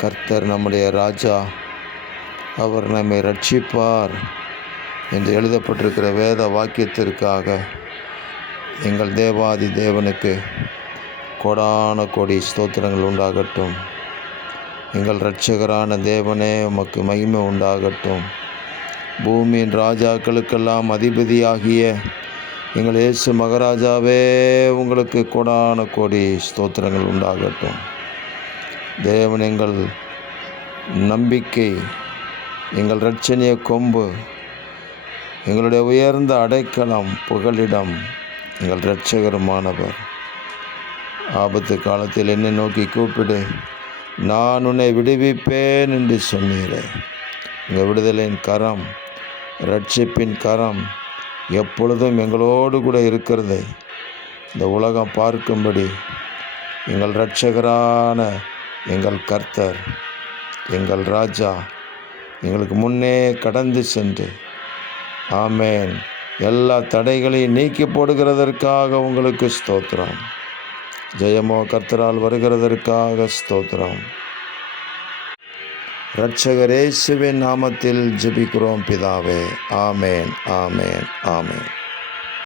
கர்த்தர் நம்முடைய ராஜா, அவர் நம்மை ரட்சிப்பார் என்று எழுதப்பட்டிருக்கிற வேத வாக்கியத்திற்காக எங்கள் தேவாதி தேவனுக்கு கோடான கோடி ஸ்தோத்திரங்கள் உண்டாகட்டும். எங்கள் இரட்சகரான தேவனே, உமக்கு மகிமை உண்டாகட்டும். பூமியின் ராஜாக்களுக்கெல்லாம் அதிபதியாகிய எங்கள் இயேசு மகாராஜாவே, உங்களுக்கு கோடான கோடி ஸ்தோத்திரங்கள் உண்டாகட்டும். தேவன் எங்கள் நம்பிக்கை, எங்கள் இரட்சணிய கொம்பு, எங்களுடைய உயர்ந்த அடைக்கலம், புகலிடம், எங்கள் இரட்சகருமானவர். ஆபத்து காலத்தில் என்னை நோக்கி கூப்பிடு, நான் உன்னை விடுவிப்பேன் என்று சொன்னீரே. எங்கள் விடுதலின் கரம், இரட்சிப்பின் கரம் எப்பொழுதும் எங்களோடு கூட இருக்கிறதை இந்த உலகம் பார்க்கும்படி எங்கள் இரட்சகரான எங்கள் கர்த்தர், எங்கள் ராஜா எங்களுக்கு முன்னே கடந்து சென்று, ஆமேன், எல்லா தடைகளையும் நீக்கி போடுகிறதற்காக உங்களுக்கு ஸ்தோத்திரம். ஜெயமோ கர்த்தரால் வருகிறதற்காக ஸ்தோத்திரம். இரட்சகர் இயேசுவின் நாமத்தில் ஜெபிக்கிறோம் பிதாவே. ஆமேன், ஆமேன், ஆமேன்.